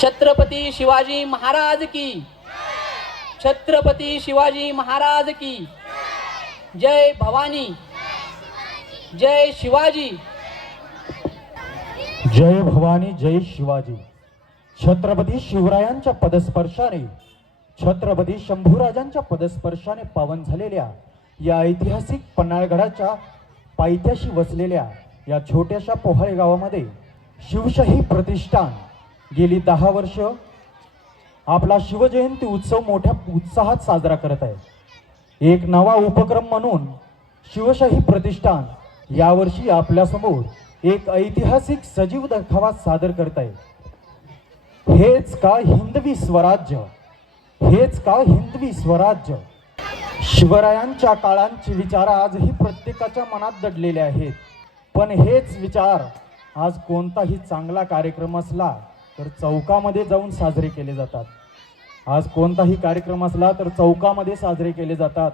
छत्रपती शिवाजी महाराज की, छत्रपती शिवाजी महाराज की जय भवानी, जय शिवाजी, जय भवानी, जय शिवाजी. छत्रपती शिवरायांच्या पदस्पर्शाने, छत्रपती शंभूराजांच्या पदस्पर्शाने पावन झालेल्या या ऐतिहासिक पन्हाळगडाच्या पायथ्याशी वसलेल्या या छोट्याशा पोहाळे गावामध्ये शिवशाही प्रतिष्ठान गेली 10 वर्ष आपला शिवजयंती उत्सव मोठ्या उत्साहात साजरा करत आहे. एक नवा उपक्रम म्हणून शिवशाही प्रतिष्ठान यावर्षी आपल्यासमोर एक ऐतिहासिक सजीव देखावा सादर करत आहे. हेच का हिंदवी स्वराज्य, हेच का हिंदवी स्वराज्य. शिवरायांच्या काळांचे विचार आजही प्रत्येकाच्या मनात दडलेले आहेत. पण हेच विचार आज कोणताही चांगला कार्यक्रम असला तर चौकामध्ये जाऊन साजरे केले जातात. आज कोणताही कार्यक्रम असला तर चौकामध्ये साजरे केले जातात.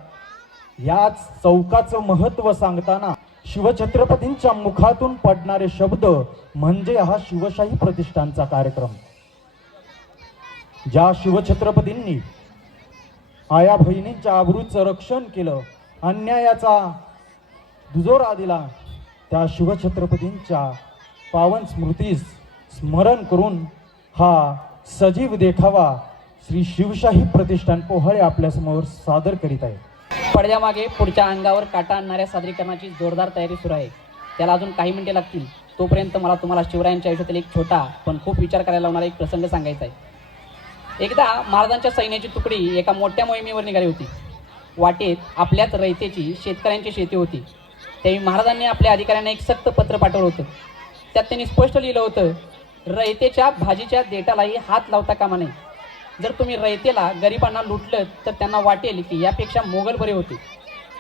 याच चौकाचं महत्त्व सांगताना शिवछत्रपतींच्या मुखातून पडणारे शब्द म्हणजे हा शिवशाही प्रतिष्ठानचा कार्यक्रम. ज्या शिवछत्रपतींनी आया बहिणींच्या आबरूचं रक्षण केलं, अन्यायाचा दुजोरा दिला, त्या शिवछत्रपतींच्या पावन स्मृतीस स्मरण करून हा सजीव देखावा श्री शिवशाही प्रतिष्ठान पोहाळे आपल्यासमोर सादर करीत आहे. पडद्यामागे पुढच्या अंगावर काटा आणणाऱ्या सादरीकरणाची जोरदार तयारी सुरू आहे. त्याला अजून काही मिनिटे लागतील. तोपर्यंत मला तुम्हाला शिवरायांच्या आयुष्यातील एक छोटा पण खूप विचार करायला लावणारा एक प्रसंग सांगायचा आहे. एकदा महाराजांच्या सैन्याची तुकडी एका मोठ्या मोहिमेवर निघाली होती. वाटेत आपल्याच रयतेची शेतकऱ्यांची शेती होती. त्यावेळी महाराजांनी आपल्या अधिकाऱ्यांना एक सक्त पत्र पाठवलं होतं. त्यात त्यांनी स्पष्ट लिहिलं होतं, रयतेच्या भाजीच्या देठालाही हात लावता कामा नये. जर तुम्ही रयतेला गरिबांना लुटलं तर त्यांना वाटेल की यापेक्षा मोगल बरे होते.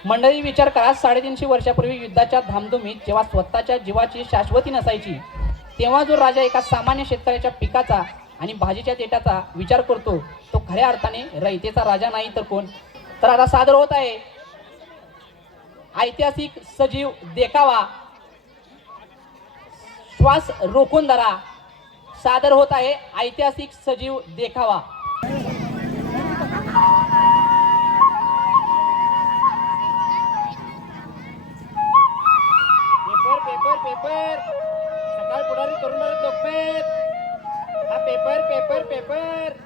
मंडळी विचार करा, 350 वर्षापूर्वी युद्धाच्या धामधुमीत जेव्हा स्वतःच्या जीवाची शाश्वती नसायची, तेव्हा जो राजा एका सामान्य शेतकऱ्याच्या पिकाचा आणि भाजीच्या देठाचा विचार करतो तो खऱ्या अर्थाने रयतेचा राजा नाही तर कोण. तर आता सादर होत आहे ऐतिहासिक सजीव देखावा, श्वास रोखून धरा. सादर होत आहे ऐतिहासिक सजीव देखावा. Paper paper paper, Sakal Pudhari करून पेपर, हा पेपर पेपर पेपर.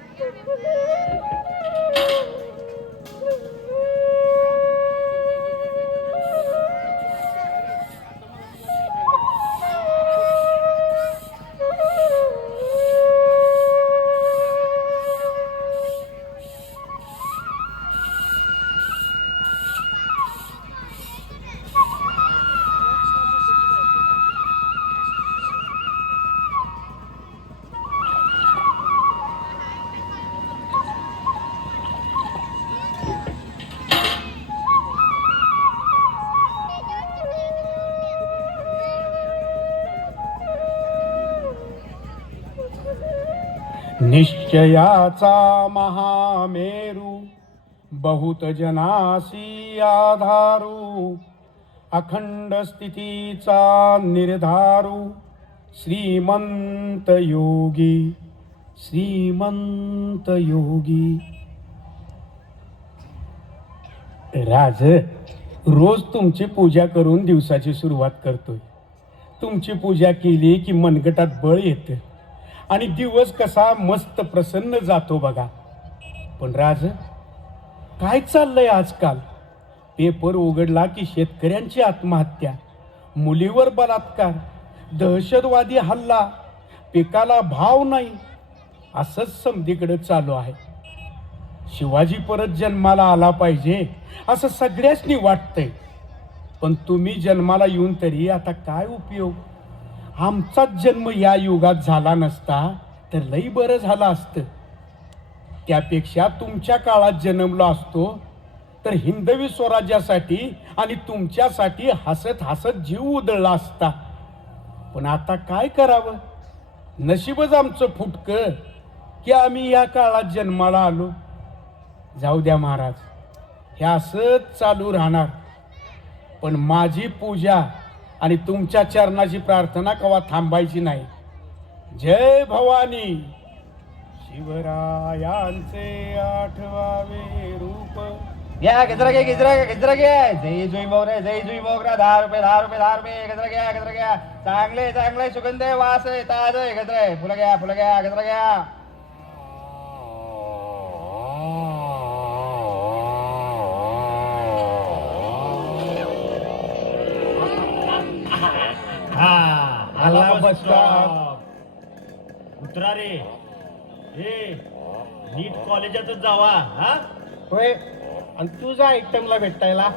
निश्चयाचा महामेरू, बहुत जनासी आधारू, अखंड स्थितीचा निर्धारू, श्रीमंत योगी, श्रीमंत योगी. राज, रोज तुमची पूजा करून दिवसाची सुरुवात करतोय. तुमची पूजा केली की मनगटात बळ येतं आणि दिवस कसा मस्त प्रसन्न जातो बघा. पण राज, काय चाललंय आजकाल? पेपर उघडला की शेतकऱ्यांची आत्महत्या, मुलीवर बलात्कार, दहशतवादी हल्ला, पिकाला भाव नाही, असंच समधीकडे चालू आहे. शिवाजी परत जन्माला आला पाहिजे असं सगळ्यांनी वाटतंय. पण तुम्ही जन्माला येऊन तरी आता काय उपयोग? आमचाच जन्म या युगात झाला नसता तर लई बरं झालं असतं. त्यापेक्षा तुमच्या काळात जन्मलो असतो तर हिंदवी स्वराज्यासाठी आणि तुमच्यासाठी हसत हसत जीव उधळला असता. पण आता काय करावं? नशीबच आमचं फुटकं की आम्ही या काळात जन्माला आलो. जाऊ द्या महाराज, हे असंच चालू राहणार. पण माझी पूजा आणि तुमच्या चरणाची प्रार्थना कवा थांबायची नाही. जय भवानी, शिवरायांचे आठवावे रूप. घ्या गजरा घ्या गजरा घ्या. जय जुई मोगरा जय जुई मोगरा. 10 रुपये 10 रुपये गजरा घ्या. चांगले सुगंध आहे, वास आहे, ताज आहे. गजरा आहे. फुलं घ्या गजरा घ्या. आला बस स्टॉप. उतरा रे. हे नीट कॉलेजातच जावा. हा होय, आणि तुझा आयटमला भेटायला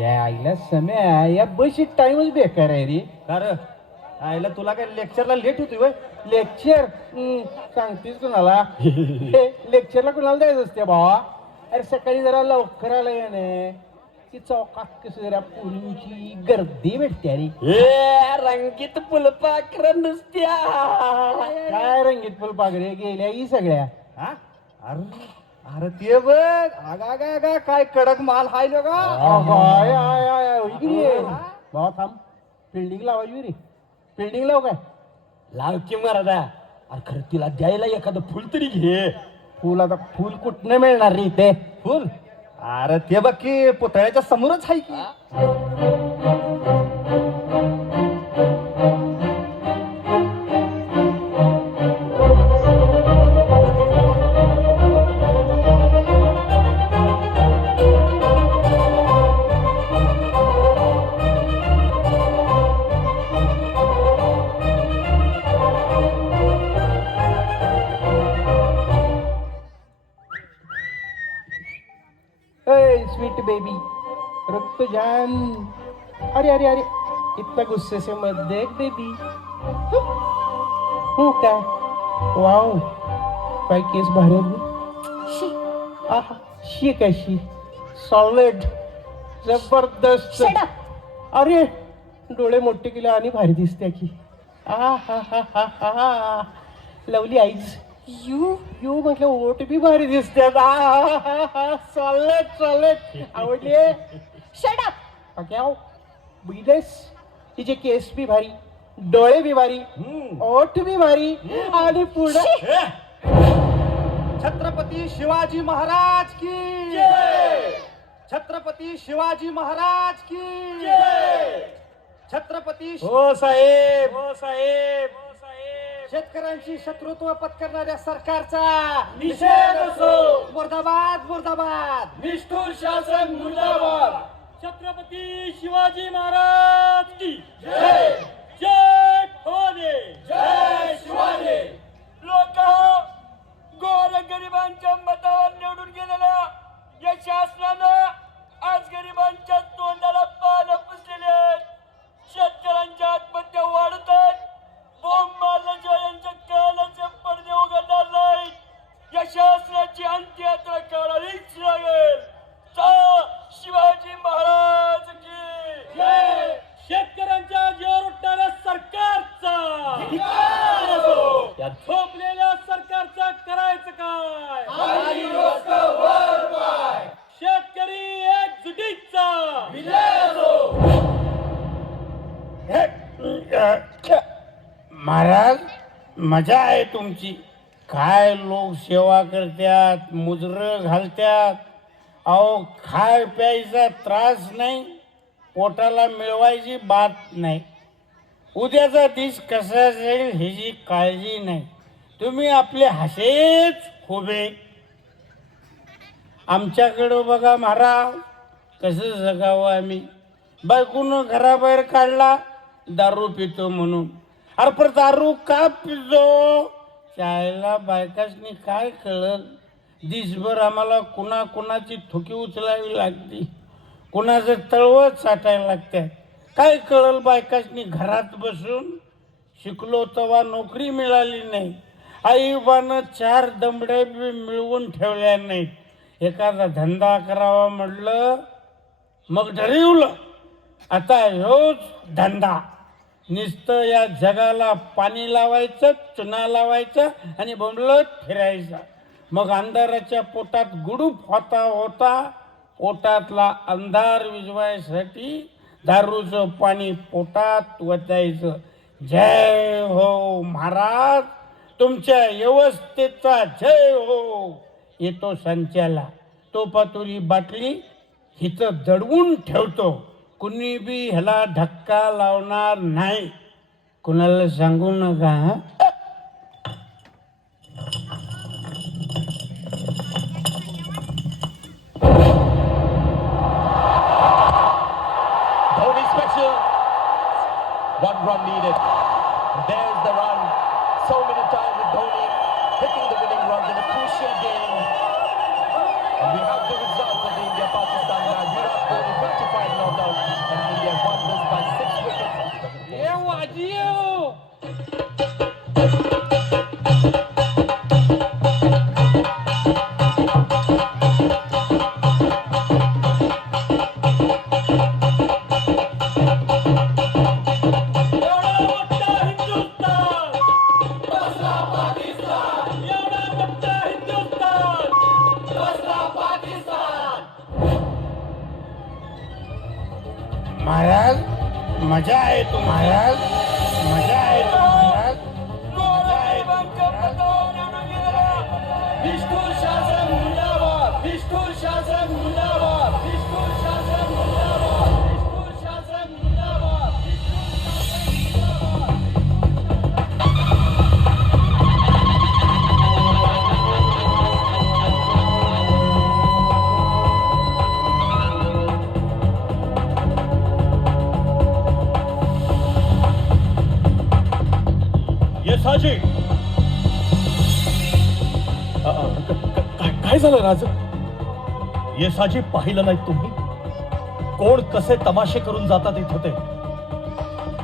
या आईला समय या बसची टाइमच बेकार आहे रे. कारण आईला तुला काय लेक्चरला लेट होती वय. लेक्चर सांगतेस कुणाला? लेक्चरला कुणाला जायचं असते भावा? अरे सकाळी जरा लवकर आलं याने की चौकात कसं जरा पूर्वीची गर्दी भेटते अरे. रंगीत फुलपाखरं नुसत्या. काय रंगीत फुलपाखरे गेल्या ही सगळ्या. हा अरे अरे ते बघ. आगा काय कडक माल हाय लोक. भावा थांब, फिल्डिंग लावायची रे. फिल्डिंग लाव काय? लाव की मरादा. अरे खरं तिला द्यायला एखादं फुल तरी घे. फुल आता फुल कुठनं मिळणार रे ते? फुल अरे ते बघ की पुतळ्याच्या समोरच आहे की. स्वीट बेबी रुक तो जान. अरे अरे अरे इतना गुस्से से मत देख बेबी. हो काय? वाव काय केस भारी आहेत. आहा शी कशी सॉलिड जबरदस्त. अरे डोळे मोठे केले आणि भारी दिसते की. हा हा हा हा हा लवली आईज. यू म्हटलं ओट बी भारी दिसते. सॉलिड आवडली. Shut up bless. तिचे केस बी भारी, डोळे बी भारी, ओठ बी भारी आणि पुढे छत्रपती शिवाजी महाराज की. छत्रपती शिवाजी महाराज की. छत्रपती हो साहेब, हो साहेब, हो साहेब. शेतकऱ्यांशी शत्रुत्व पत्करणाऱ्या सरकारचा निषेध असो. मुर्दाबाद मुर्दाबाद. निष्ठुर शासन मुर्दाबाद. छत्रपती शिवाजी महाराज की जय. जय भोले. जय शिवाजी. लोक गोर गरिबांच्या मतावर निवडून गेलेल्या या शासनानं आज गरिबांच्या तोंडाला पानं पुसलेले आहेत. शेतकऱ्यांच्या आत्महत्या वाढत आहेत. बॉम्ब मारल्याशिवाय यांच्या कानाचे पडदे उघडणार नाहीत. या शासनाची अंत्ययात्रा काढावीच लागेल. शिवाजी महाराज की जय. शेतकऱ्यांच्या जीवावर उठणाऱ्या सरकारचा या झोपलेल्या सरकारचा करायचं काय? शेतकरी एकजुटीचा महाराज. मजा आहे तुमची. काय लोक सेवा करतात, मुजर घालतात. अहो खाय प्यायचा त्रास नाही, पोटाला मिळवायची बात नाही. उद्याचा दिस कसा जाईल ह्याची काळजी नाही. तुम्ही आपले हसेच खोबे. आमच्याकडं बघा महाराज, कसं जगावं आम्ही. बायकून घराबाहेर काढला दारू पितो म्हणून. अरे पण दारू का पितो? चायला बायकासनी काय कळलं? दिसभर आम्हाला कुणाची थुकी उचलावी लागते, कुणाचं तळवत साठायला लागतं. काय कळल बायकासनी घरात बसून? शिकलो तेव्हा नोकरी मिळाली नाही. आईबानं 4 दमड्या बी मिळवून ठेवल्या नाहीत. एखादा धंदा करावा म्हटलं मग ठरवलं आता ह्योच धंदा. नुसतं या जगाला पाणी लावायचं, चुना लावायचं आणि बोंबलत फिरायचं. मग अंधाराच्या पोटात गुडूप होता पोटातला अंधार विझवायसाठी दारूचं पाणी पोटात वतायचं. जय हो महाराज, तुमच्या व्यवस्थेचा जय हो. येतो संचाला, तो पातुरी बाटली हिचं दडवून ठेवतो. कुणी बी ह्याला धक्का लावणार नाही, कुणाला सांगू नका हा. Dhoni special. One run needed. There's the run. So many times with Dhoni hitting the winning runs in a crucial game. And we have the result of the India-Pakistan match. Virat Kohli 55 not out, and India won this by 6 wickets. Maharaj मजा आहे तो महाराज, मजा आहे तो महाराज, मजा आहे तो महाराज. विष्णू शासन मुर्दाबाद, विष्णू शासन मुर्दाबाद, विष्णू शासन मुर्दाबाद, विष्णू शासन मुर्दाबाद. येसाजी, काय झालं राज? येसाजी, पाहिलं नाही तुम्ही? कोण कसे तमाशे करून जातात इथं ते.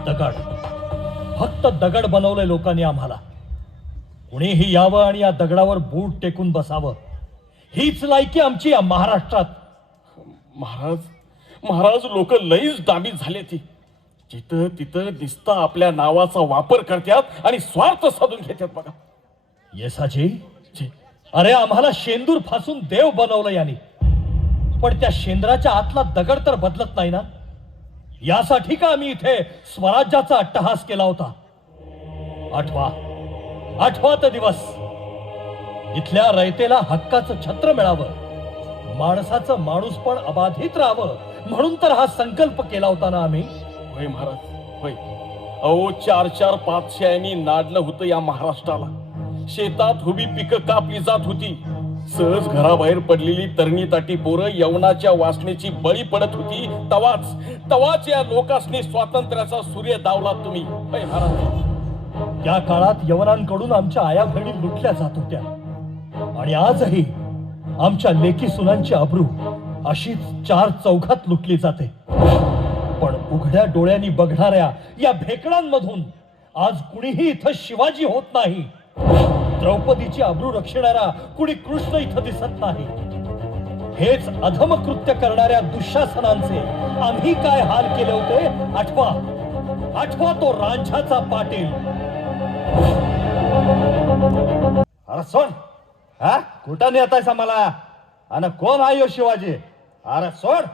दगड, फक्त दगड बनवलंय लोकांनी आम्हाला. कुणीही यावं आणि या दगडावर बूट टेकून बसावं, हीच लायकी आमची या महाराष्ट्रात. महाराज लोक लईच दाबी झाले ती. जिथं तिथं दिसता आपल्या नावाचा वापर करतात आणि स्वार्थ साधून घेतात बघा. येसाजी, अरे आम्हाला शेंदूर फासून देव बनवलं याने, पण त्या शेंद्राच्या आतला दगड तर बदलत नाही ना. यासाठी का आम्ही इथे स्वराज्याचा अट्टहास केला होता? आठवा तो दिवस. इथल्या रयतेला हक्काचं छत्र मिळावं, माणसाचं माणूस पण अबाधित राहावं, म्हणून तर हा संकल्प केला होता ना आम्ही. होय महाराज, होय. अहो 4-4 पातशायांनी नाडलं होतं या महाराष्ट्राला. शेतात उभी पिकं कापली जात होती. सहज घराबाहेर पडलेली तरणी ताटी पोरं यवनाच्या वासनेची बळी पडत होती. तवाच या लोकांनी स्वातंत्र्याचा सूर्य दावला तुम्ही. होय महाराज, त्या काळात यवनांकडून आमच्या आया बहिणी लुटल्या जात होत्या, आणि आजही आमच्या लेकी सुनांची अब्रू अशीच 4 चौघात लुटली जाते. पण उघड्या डोळ्यांनी बघणाऱ्या या भेकडांमधून आज कुणीही इथं शिवाजी होत नाही. द्रौपदीची अब्रू रक्षणारा कुणी कृष्ण इथं दिसत नाही. हेच अधम कृत्य करणाऱ्या दुःशासनांचे आम्ही काय हाल केले होते आठवा तो रांझाचा पाटील. अरे सोड, हा कुठं नेतायस आम्हाला? आणि कोण आहे शिवाजी? अरे सोड.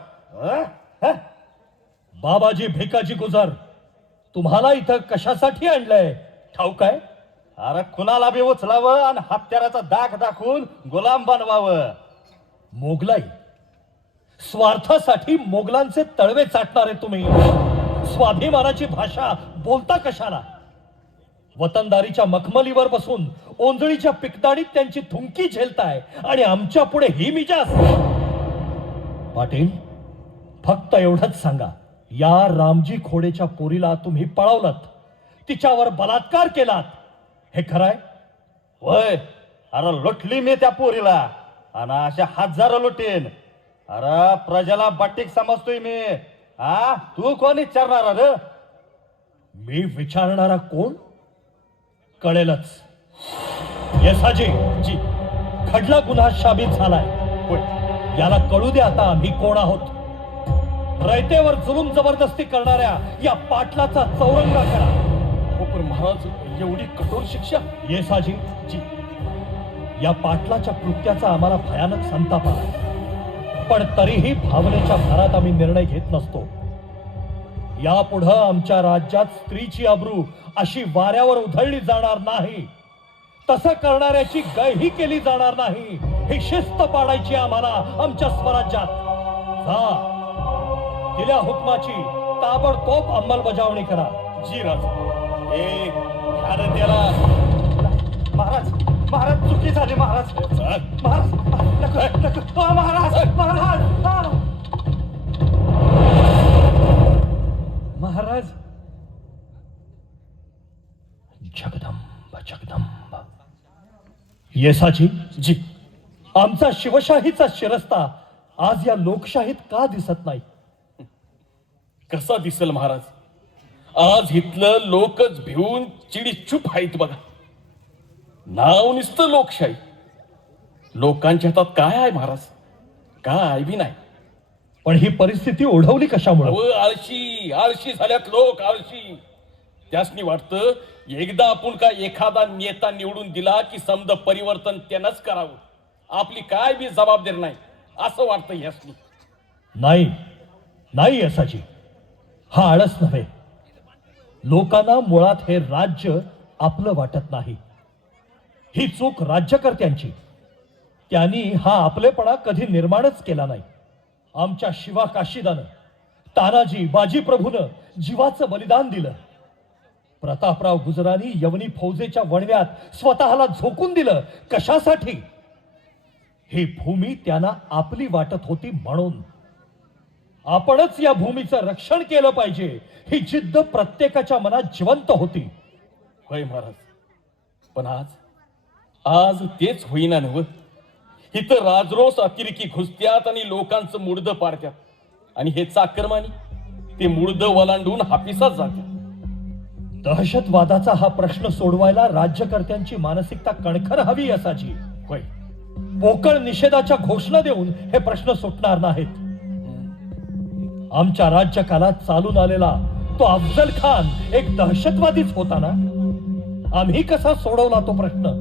बाबाजी भिकाजी गुजर, तुम्हाला इथं कशासाठी आणलंय ठाऊक आहे? अरे कुणाला बी उचलावं आणि हत्याराचा दाग दाखवून गुलाम बनवावं. मोगलाई, स्वार्थासाठी मोगलांचे तळवे चाटणारे तुम्ही स्वाभिमानाची भाषा बोलता कशाला? वतनदारीच्या मखमलीवर बसून ओंजळीच्या पिकदाडीत त्यांची थुंकी झेलताय आणि आमच्या पुढे ही मिजास. पाटील, फक्त एवढंच सांगा, या रामजी खोडेच्या पोरीला तुम्ही पळवलात, तिच्यावर बलात्कार केलात, हे खरंय? होय. अरे लुटली मी त्या पोरीला आणि अशा हजारो लुटीन. अरे प्रजेला बट्टीक समजतोय मी. हा तू कोण विचारणार? रे मी विचारणारा कोण? कळेलच. येसाजी जी, खडला गुन्हा साबित झालाय. याला कळू दे आता आम्ही कोण आहोत. रयतेवर जुलूम जबरदस्ती करणाऱ्या या पाटलाचा चौरंगा करा. हो पण महाराज, एवढी कठोर शिक्षा? येसाजी जी, या पाटलाच्या कृत्याचा आम्हाला भयानक संताप आला, पण तरीही भावनेच्या भरात आम्ही निर्णय घेत नसतो. यापुढं आमच्या राज्यात स्त्रीची अब्रू अशी वाऱ्यावर उधळली जाणार नाही. तसं करणाऱ्याची गयही केली जाणार नाही. ही शिस्त पाडायची आम्हाला आमच्या स्वराज्यात. जा, दिल्या हुकमाची ताबडतोब अंमलबजावणी करा. जी राजा. ए ध्यान त्याला. महाराज, महाराज चुकी झाली महाराज. महाराज, नको, नको. महाराज, महाराज, महाराज. जगदंब, जगदंब. येसाची जी. आमचा शिवशाहीचा शिरस्ता आज या लोकशाहीत का दिसत नाही? कसा दिसल महाराज? आज इथलं लोकच भिवून चिडीचूप आहेत बघा. नाव नुसतं लोकशाही. लोकांच्या हातात काय आहे महाराज? काय बी नाही. पण ही परिस्थिती ओढवली कशामुळे? आळशी आळशी झाल्यात लोक, आळशी. त्यासनी वाटतं एकदा आपण का एखादा नेता निवडून दिला की समद परिवर्तन त्यानंच करावं. आपली काय बी जबाबदारी नाही असं वाटतं यासनी. नाही, नाही येसाची. हा आळस नव्हे. लोकांना मुळात हे राज्य आपलं वाटत नाही. ही चूक राज्यकर्त्यांची. त्यांनी हा आपलेपणा कधी निर्माणच केला नाही. आमच्या शिवा काशीदानं, तानाजी बाजीप्रभूनं जीवाचं बलिदान दिलं. प्रतापराव गुजरानी यवनी फौजेच्या वणव्यात स्वतःला झोकून दिलं. कशासाठी? ही भूमी त्यांना आपली वाटत होती म्हणून. आपणच या भूमीचं रक्षण केलं पाहिजे ही जिद्द प्रत्येकाच्या मनात जिवंत होती. होय महाराज. पण आज तेच होईना नव. इथं राजरोस अतिरेकी घुसत्यात आणि लोकांचं मुडदं पाडत्यात. आणि हे चाकरमानी ते मुडदं वलांडून हापिसात जात्यात. दहशतवादाचा हा प्रश्न सोडवायला राज्यकर्त्यांची मानसिकता कणखर हवी असाची. होय. पोकळ निषेधाच्या घोषणा देऊन हे प्रश्न सुटणार नाहीत. आमच्या राज्यकालात चालून आलेला तो अफजल खान एक दहशतवादीच होता ना. आम्ही कसा सोडवला तो प्रश्न?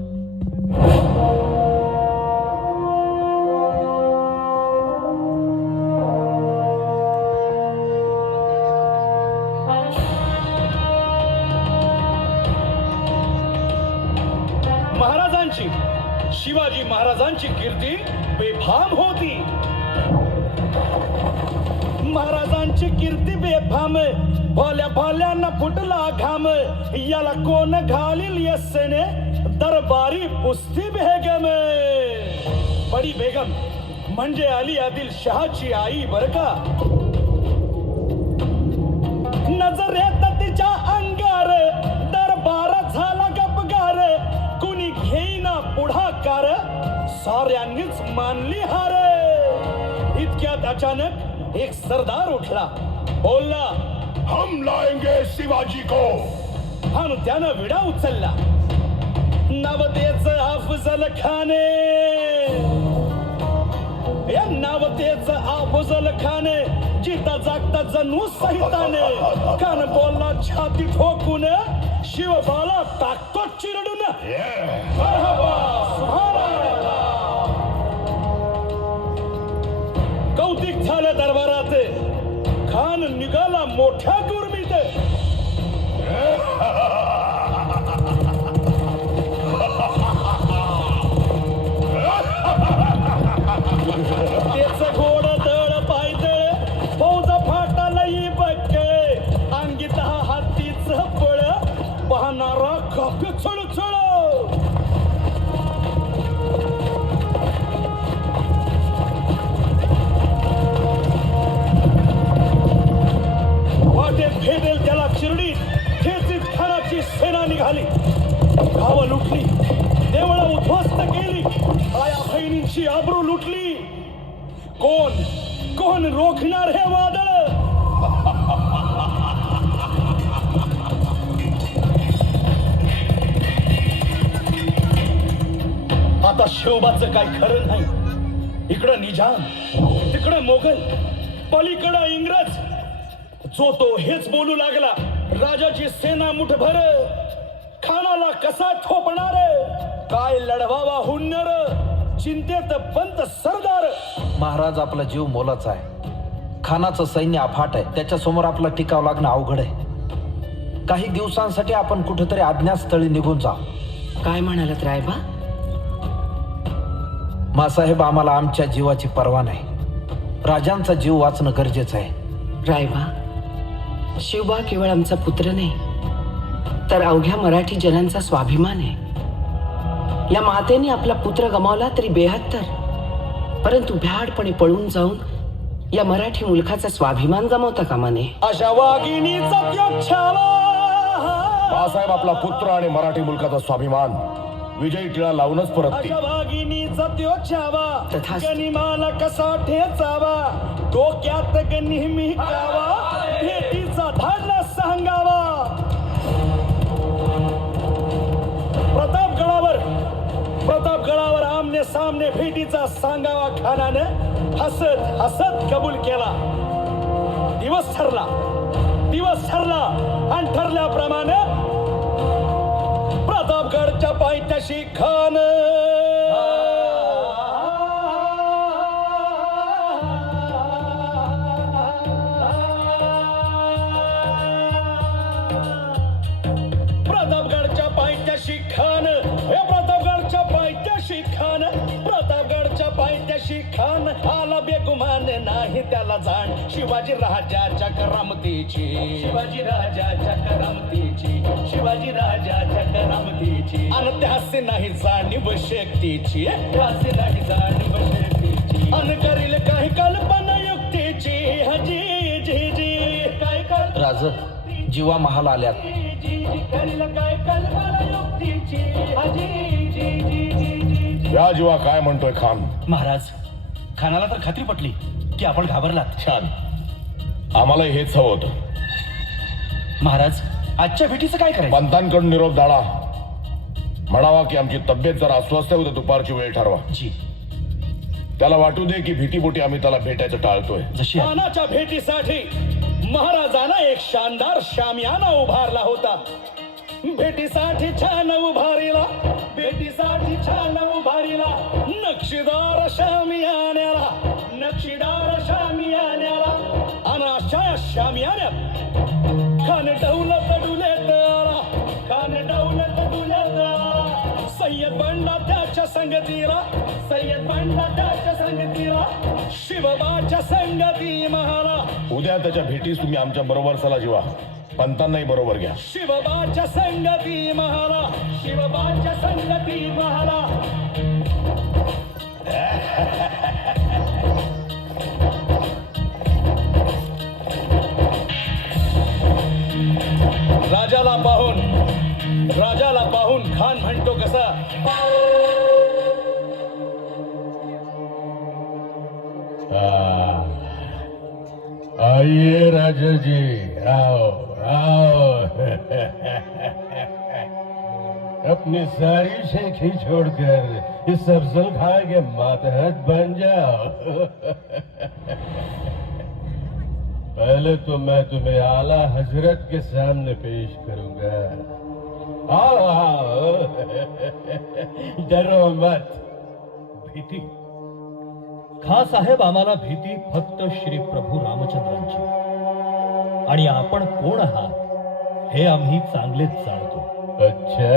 महाराजांची, शिवाजी महाराजांची कीर्ती बेफाम होती. महाराजांची कीर्ती बेफाम, भल्या भल्यांना फुटला घाम. याला कोण घालील यस्सेने दरबारी पुस्ती बेगम. बडी बेगम म्हणजे अली आदिल शहाची आई बर का. नजर येत तिच्या अंगार, दरबार झाला गपगार. कुणी घेईना पुढाकार, साऱ्यांनीच मानली हार. इतक्यात अचानक एक सरदार उठला, बोलला, हम लाएंगे शिवाजी को. आणि त्यानं विडा उचलला. नवतेच अफजल खाने, या नवतेच अफजल खाने. जिता जागता जणू सहिताने. कान बोलला छाती ठोकून, शिवबाला टाकतो चिरडून. मरहबा, सुभानअल्लाह. कौतिक झालं दरबारात. खान निघाला मोठ्या गुरमीत. तेच घोड दळ पायदळ, फौज फाटालई बक्के. अंगीत हातीच पळ, पाहणारा काक छळछळ. वाटेत भेटेल त्याला चिरडीत खेचीत खानाची सेना निघाली. गावं लुटली, देवळं उद्ध्वस्त केली, आया बहिणींची आबरू लुटली. कोण कोण रोखणार हे वादळ? आता शिवबाचं काही खरं नाही. इकडं निजाम, तिकडं मोगल, पलीकडं इंग्रज. जो तो हेच बोलू लागला. राजाची सेना मुठभर, खानाला कसा ठोपणार? काय लढवावा हुन्नर, चिंतेत पंत सरदार. महाराज आपला जीव मोलाचा आहे. खानाचं सैन्य अफाट आहे, त्याच्यासमोर आपला टिकाव लागणं अवघड आहे. काही दिवसांसाठी आपण कुठेतरी अज्ञातस्थळी निघून जा. काय म्हणालात रायबा? मासाहेब, आम्हाला आमच्या जीवाची पर्वा नाही. राजांचा जीव वाचणं गरजेचं आहे. रायबा, शिवबा केवळ आमचा पुत्र नाही, तर अवघ्या मराठी जनांचा स्वाभिमान आहे. या मातेने आपला पुत्र गमावला तरी 72, परंतु भ्याडपणे पळून जाऊन या मराठी मुलखाचा स्वाभिमान गमावता कामा नये. अशा वाघिणीचा त्याग छावा. बाळासाहेब आपला पुत्र आणि मराठी मुलकाचा स्वाभिमान विजयी टिळा लावूनच परततील. अशा वाघिणीचा त्याग छावा. तथास्तु. गनिमाला कसा ठेचावा, डोक्यात नेहमी कावा, भेटीचा धाडला सांगावा. प्रतापगडावर आमने सामने भेटीचा सांगावा खानानं हसत हसत कबूल केला. दिवस ठरला आणि ठरल्याप्रमाणे प्रतापगडच्या पायथ्याशी खान प्रतापगडच्या पायथ्याशी खान आला बेगुमान नाही त्याला जाण. शिवाजी राजाच्या करामतीची आणि त्यासे नाही जाणीव शक्तीची आणि करील काही कल्पना युक्तीची. हजी जी जी काय कर राज, जीवा महाल आल्यात. करील काय कल्पना युक्तीची. हजी जी जी जी या जीवा काय म्हणतोय खान? महाराज, खानाला तर खात्री पटली की आपण घाबरलात. छान, आम्हाला हेच हवं होतं. महाराज, आजच्या भेटीचं काय करायचं? पंतांकडून निरोप दाडा, म्हणावा की आमची तब्येत जरा अस्वस्थ आहे, उद्या दुपारची वेळ ठरवा. जी, त्याला वाटू दे की भीतीपोटी आम्ही त्याला भेटायचं टाळतोय. जशी आहे. खानाच्या भेटीसाठी महाराजांना एक शानदार शामियाना उभारला होता. भेटीसाठी छान उभारीला नक्षीदार शामियान्याला आणि अशा शामियान्यात खान डौलत डुलेत सय्यद बंडा त्याच्या संगतीला शिवबाच्या संगती महाला. उद्या त्याच्या भेटीस तुम्ही आमच्या बरोबर चला जीवा, पंतांनाही बरोबर घ्या. शिवबाच्या संगती महाला. राजाला पाहून खान म्हणतो कसा, आइए राजा जी, आओ आओ. अपनी सारी शेखी छोड़कर इस अफजल खान के मातहत बन जाओ. पहले तो मैं तुम्हें आला हजरत के सामने पेश करूंगा. आओ आओ, डरो मत. भीती? खा साहेब, आम्हाला भीती फक्त श्री प्रभू रामचंद्रांची, आणि आपण कोण आहात हे आम्ही चांगलेच जाणतो. अच्छा.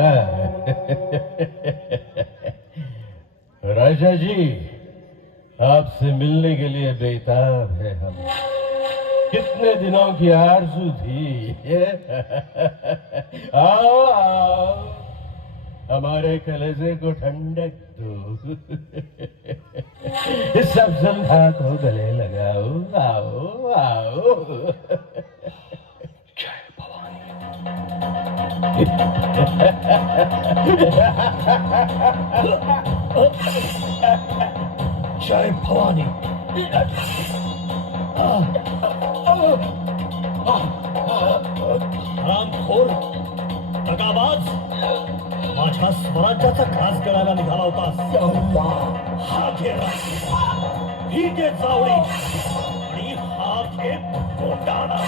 राजा जी, आपसे मिलने के लिए बेताब है हम. कितने दिनों की आरज़ू थी. आओ आओ, हमारे कलेजे को ठंडक दो. इस अफजल खां को गले लगाओ. आओ आओ. जय भवानी. जय भवानी. हरामखोर, दगाबाज, माझ्या स्वराज्याचा घास गळायला निघाला होतास. हा घे राजा, ही घे जावळी, आणि हा घे कोंडाणा.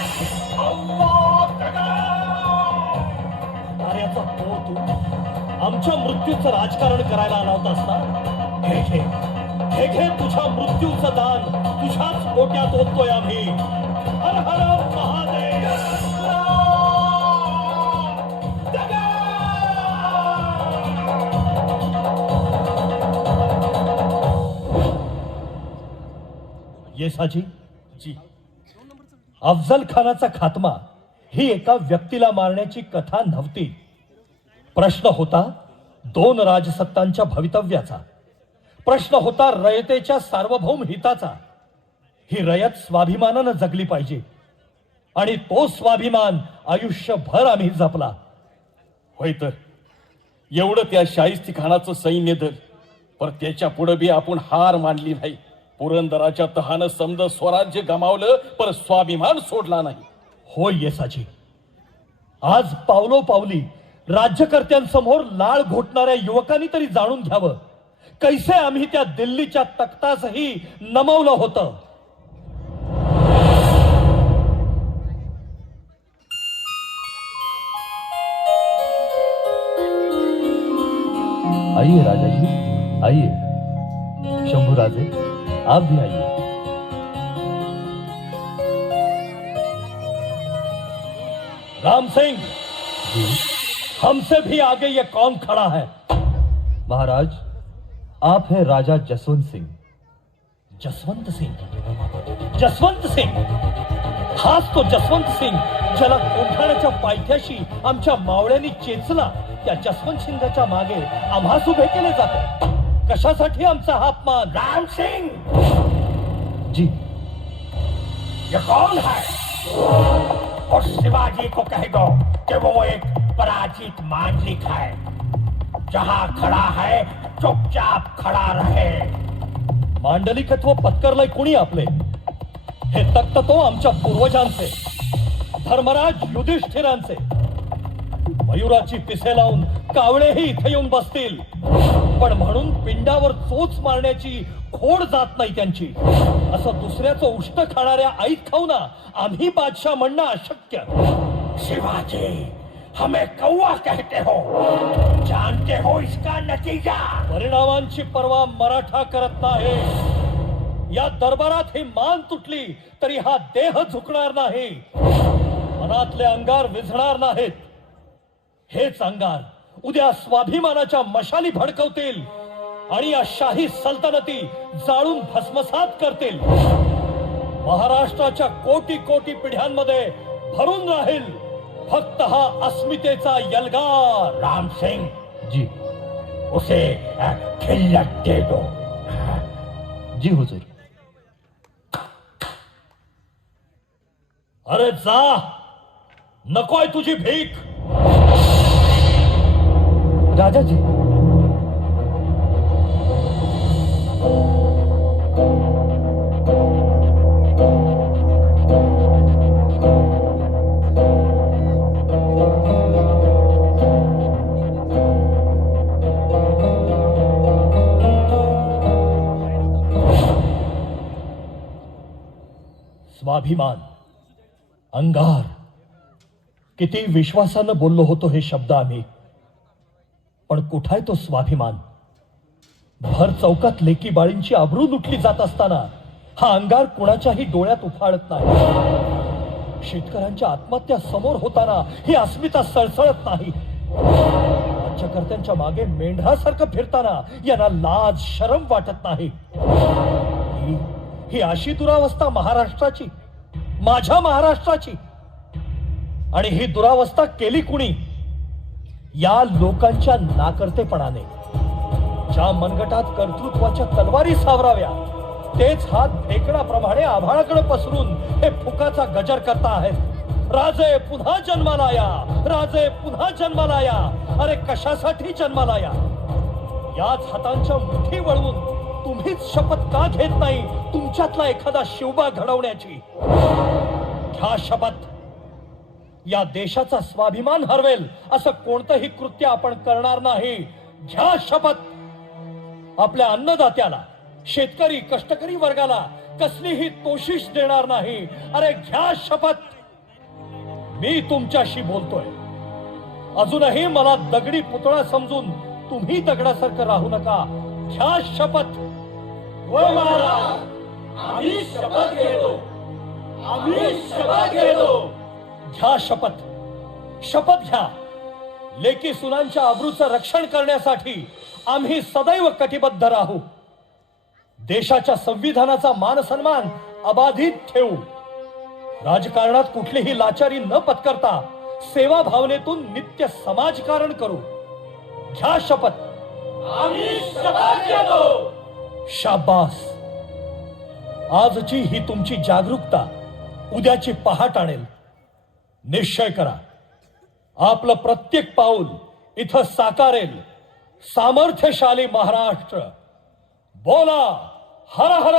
कार्याचा पोर तू आमच्या मृत्यूचं राजकारण करायला आला होतास ना. हे घे तुझ्या मृत्यूचं दान. तुझ्याच पोट्यात होतोय आम्ही. हर हर महादेव. येसाजी, जी. अफजल खानाचा खात्मा ही एका व्यक्तीला मारण्याची कथा नव्हती. प्रश्न होता 2 राजसत्तांच्या भवितव्याचा. प्रश्न होता रयतेच्या सार्वभौम हिताचा. ही रयत स्वाभिमानानं जगली पाहिजे आणि तो स्वाभिमान आयुष्यभर आम्ही जपला. होय तर एवढं त्या शाहिस्ती खानाचं सैन्य दल, पर त्याच्या पुढे बी आपण हार मानली नाही. पुरंदराच्या तहानं समज स्वराज्य गमावलं, पर स्वाभिमान सोडला नाही. होय येसाजी, आज पावलोपावली राज्यकर्त्यांसमोर लाळ घोटणाऱ्या युवकांनी तरी जाणून घ्यावं कैसे आम्ही त्या दिल्लीच्या तख्तासही नमवलं होतं. आइए राजा जी, आइए. शंभू राजे, आप भी आइए. राम सिंह, हमसे भी आगे ये कौन खड़ा है? महाराज, आप हैं राजा जसवंत सिंह. जसवंत सिंह? जसवंत सिंह? हाच तो जसवंत सिंग ज्याला कोठाराच्या पायथ्याशी आमच्या मावळ्यांनी चेचला. त्या जसवंत सिंगाच्या मागे आम्हास उभे केले जाते. कशासाठी आमचा हा अपमान? राम सिंह, जी. ये कौन है? और शिवाजी को कह दो कि वो एक पराजित मांडलिक है. जहां खड़ा है चुपचाप खड़ा रहे. मांडलिकत्व पत्करलंय कुणी आपले? हे तख्त तो आमच्या पूर्वजांचे, धर्मराज युधिष्ठिरांचे. मयुराची पिसे लावून कावळेही इथे येऊन बसतील, पण म्हणून पिंडावर चोच मारण्याची खोड जात नाही त्यांची. असं दुसऱ्याचं उष्ट खाणाऱ्या आईत खाऊ ना आम्ही बादशाह म्हणणं अशक्य. शिवाजी, हमें कौवा कहते हो, जानते हो इसका नतीजा? परिणामांची पर्वा मराठा करत नाही. या दरबारात ही मान तुटली तरी हा देह झुकणार नाही. मनातले अंगार विझणार नाहीत. हेच अंगार उद्या स्वाभिमानाच्या मशाली भडकवतील आणि या शाही सल्तनती जाळून भस्मसात करतील. महाराष्ट्राच्या कोटी कोटी पिढ्यांमध्ये भरून राहील फक्त हा अस्मितेचा यलगार. राम सिंह जी. उसे खिल्लत दे दो. जी हुजूर. अरे जा, नकोय तुझी भीक. राजाजी, स्वाभिमान, अंगार, किती विश्वासानं बोललो होतो हे शब्द आम्ही. पण कुठाय तो स्वाभिमान? भर चौकात लेकी बाळींची आबरू लुटली जात असताना हा अंगार कुणाच्याही डोळ्यात उफाळत नाही. शेतकऱ्यांच्या आत्महत्या समोर होताना ही अस्मिता सळसळत नाही. राज्यकर्त्यांच्या मागे मेंढरासारखं फिरताना यांना लाज शरम वाटत नाही. ही अशी दुरावस्था महाराष्ट्राची, माझ्या महाराष्ट्राची. आणि ही दुरावस्था केली कुणी? या लोकांच्या नाकर्तेपणाने. ज्या मनगटात कर्तृत्वाच्या तलवारी सावराव्या तेच हात फेकण्याप्रमाणे आभाळाकडे पसरून हे फुकाचा गजर करता आहेत. राजे पुन्हा जन्माला या, राजे पुन्हा जन्माला या. अरे कशासाठी जन्माला या? याच हातांच्या मुठी वळवून तुम्हीच शपथ का घेत नाही तुमच्यातला एखादा शिवबा घडवण्याची? घ्या शपथ. या देशाचा स्वाभिमान हरवेल असं कोणतंही कृत्य आपण करणार नाही. घ्या शपथ. आपल्या अन्नदात्याला, शेतकरी कष्टकरी वर्गाला कसलीही तोशिष देणार नाही. अरे घ्या शपथ. मी तुमच्याशी बोलतोय. अजूनही मला दगडी पुतळा समजून तुम्ही दगडासारखं राहू नका. घ्या शपथ. वो महाराज, आम्ही शपथ घेतो, आम्ही शपथ घेतो. घ्या शपथ, शपथ घ्या. लेकी सुनांच्या अब्रूचं रक्षण करण्यासाठी आम्ही सदैव कटिबद्ध राहू. देशाच्या संविधानाचा मान सन्मान अबाधित ठेवू. राजकारणात कुठलीही लाचारी न पत्करता सेवा भावनेतून नित्य समाजकारण करू. घ्या शपथ. आम्ही शपथ घेतो. शाबास. आजची ही तुमची जागरूकता उद्याची पहाट आणेल. निश्चय करा, आपलं प्रत्येक पाऊल इथं साकारेल सामर्थ्यशाली महाराष्ट्र. बोला हर हर